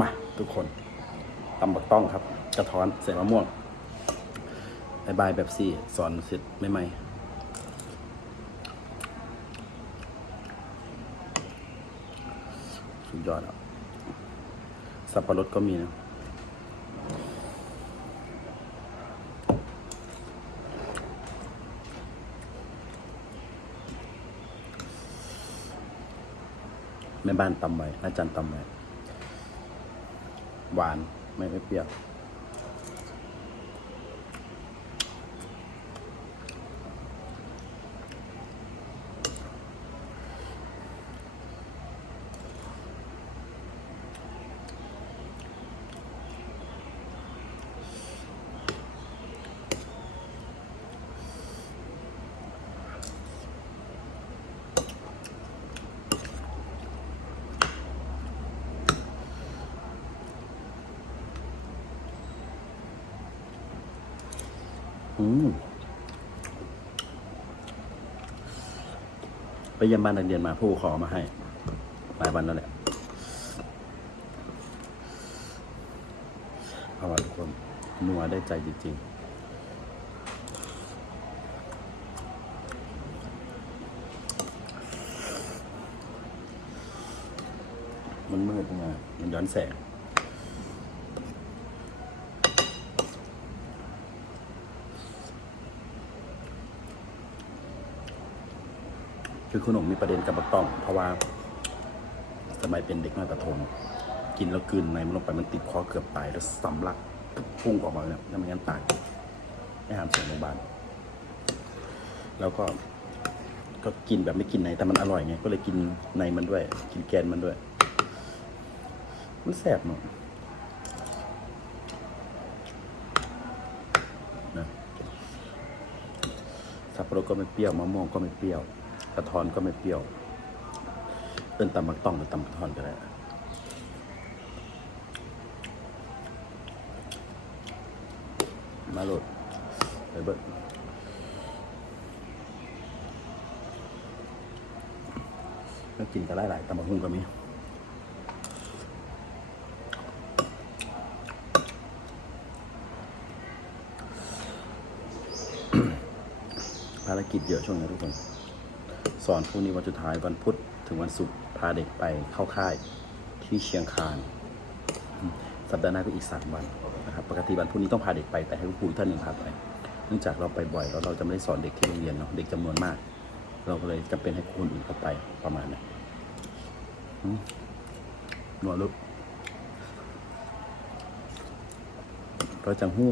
มาทุกคนตำบักต้องครับ กระท้อนใส่มะม่วงบายบายแบบซี่สอนเสร็จไม่ไหม่สุดยอดอะสับปะรดก็มีนะแม่บ้านตำไว้อาจารย์ตำไว้ หวานไม่ไม่เปรี้ยว อืมไปเยี่ยมบ้านนักเรียนมาผู้ปกครอมาให้ หลายวันแล้วแหละเอาละทุกคนนัวได้ใจจริงๆมันมืดยังไงมันย้อนแสง คือคุณหนุ่มมีประเด็นกับบักต้อง เพราะว่าสมัยเป็นเด็กน้อยประถมกินแล้วกลืนในมันลงไปมันติดคอเกือบตายแล้วสำลักพุ่งออกมาเนี่ยถ้าไม่งั้นตายไม่หามส่งโรงพยาบาลแล้วก็ก็กินแบบไม่กินในแต่มันอร่อยไงก็เลยกินในมันด้วย กินแกนมันด้วย มันแสบเนาะนะสับปะรดก็ไม่เปรี้ยวมะม่วงก็ไม่เปรี้ยว ระท้อนก็ไม่เปรี้ยวเป็นตำบักต้องหรือตำกระท้อนก็ได้มาโหลดไปเบิดก็กินกันหลายๆตำบักหุ่งก็มีภารกิจเยอะช่วงนี้ทุกคน สอนพรุ่งนี้วันสุดท้ายวันพุธถึงวันศุกร์พาเด็กไปเข้าค่ายที่เชียงคาน สัปดาห์หน้าก็อีกสามวันนะครับ ปกติวันพรุ่งนี้ต้องพาเด็กไปแต่ให้ครูท่านหนึ่งพาไป เนื่องจากเราไปบ่อยแล้วเราจะไม่ได้สอนเด็กที่โรงเรียนเนาะเด็กจำนวนมาก เราก็เลยจำเป็นให้คนอื่นเข้าไปประมาณนั้นหนวดลุกร้อยจังหู้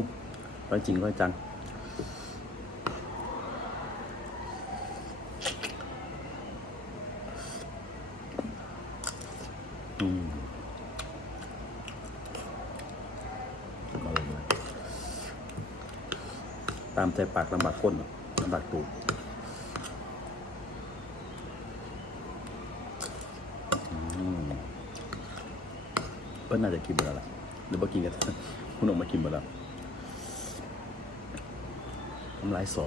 ร้อยจริงร้อยจัง อืมเอาเลยมา ตามใจปากลำบากก้นลำบากตูดเปิ้ลน่าจะกินไปแล้วล่ะหรือว่ากินกันคุณออกมากินไปแล้วน้ำลายสอ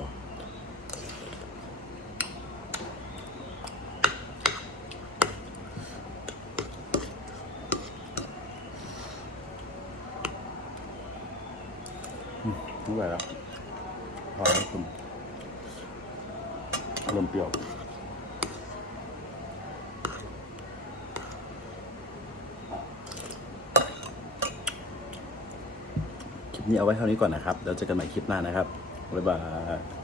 ไม่ไหวแล้ว ทอแล้คุณอารมณ์เปรี้ยวคลิปนี้เอาไว้เท่านี้ก่อนนะครับ แล้วเจอกันใหม่คลิปหน้านะครับบ๊ายบาย